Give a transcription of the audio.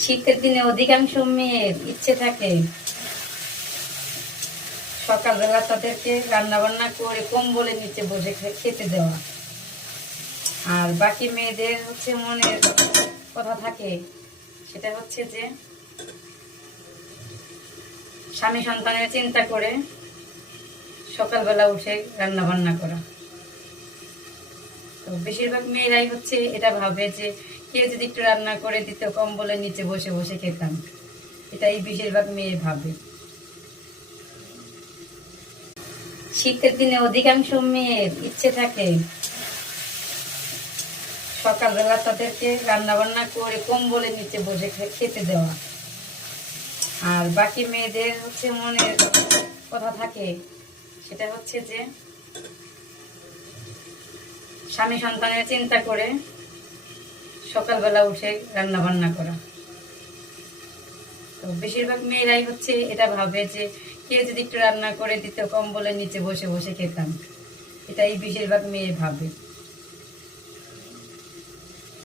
শীতের দিনে অধিকাংশ মেয়ের ইচ্ছে থাকে সকালবেলা তাদেরকে রান্না বান্না করে কম্বলের নিচে বসে খেতে দেওয়া। আর বাকি মেয়েদের হচ্ছে মনের কথা থাকে, সেটা হচ্ছে যে স্বামী সন্তানের চিন্তা করে সকালবেলা উঠে রান্না বান্না করা। তো বেশিরভাগ মেয়েরাই হচ্ছে এটা ভাবে যে কেউ যদি একটু রান্না করে দিত কম্বলের নিচে বসে বসে খেতাম, এটাই বেশিরভাগ মেয়ে ভাবে। শীতের দিনে অধিকাংশ মেয়ের ইচ্ছে থাকে সকালবেলা তাদেরকে রান্না বান্না করে কম্বলের নিচে বসে খেতে দেওয়া। আর বাকি মেয়েদের হচ্ছে মনের কথা থাকে, সেটা হচ্ছে যে স্বামী সন্তানের চিন্তা করে সকালবেলা উঠে রান্না বান্না করা। তো বেশিরভাগ মেয়েরাই হচ্ছে এটা ভাবে যে কেউ যদি একটু রান্না করে দিত কম্বলের নিচে বসে বসে খেতাম, এটাই বেশিরভাগ মেয়ে ভাবে।